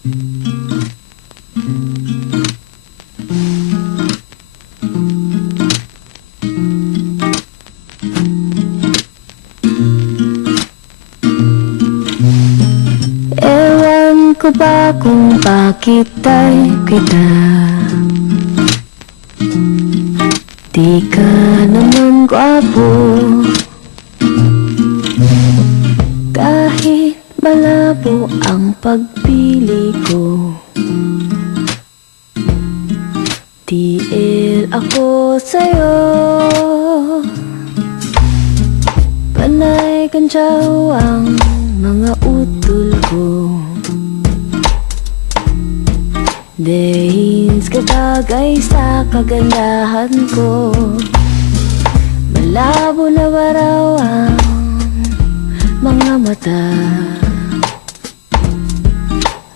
Ewan ko ba kung bakit ay kita, di ka naman gwapo. Kahit malabo ang pagpili ko, tiil ako sa'yo. Panay kantsaw ang mga utol ko, dahil kabagay sa kagandahan ko. Malabo na baraw ang mga mata,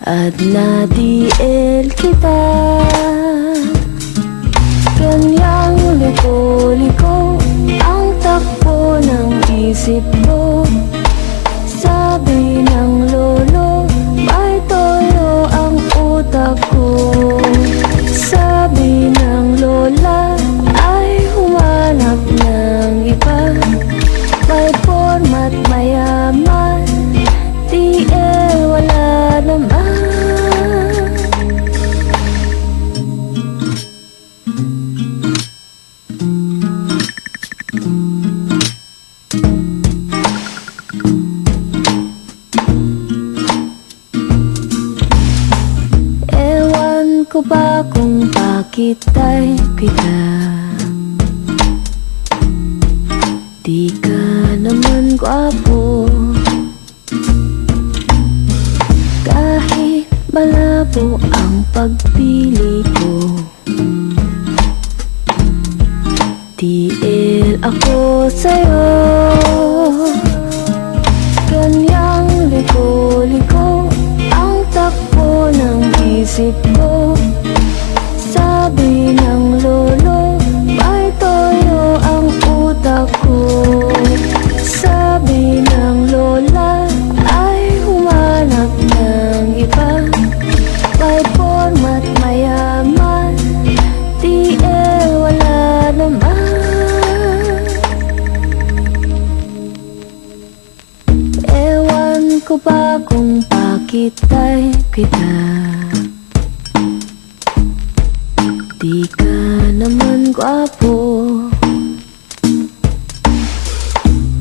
at nadiel kita. Kanyang liko-liko ang takbo ng isip ko. Sabi ng lolo, may toyo ang utak ko. Sabi ng lola, ay humanap ng iba, may forma't mayaman, di wala naman. Ewan ko ba kung bakit ay kita, di ka naman gwapo. Kahit malabo ang pagpili ko, tiil ako sa'yo. Kanyang liko-liko ang takbo ng isip ko. Sabi ng lolo, may toyo ang utak ko. Sabi ng lola, ay humanap ng iba, may forma't mayaman, di wala naman. Ewan ko ba kung bakit ay kita, di ka naman gwapo.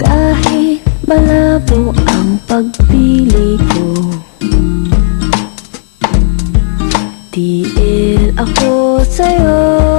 Kahit malabo ang pagpili ko, tiil ako sa'yo.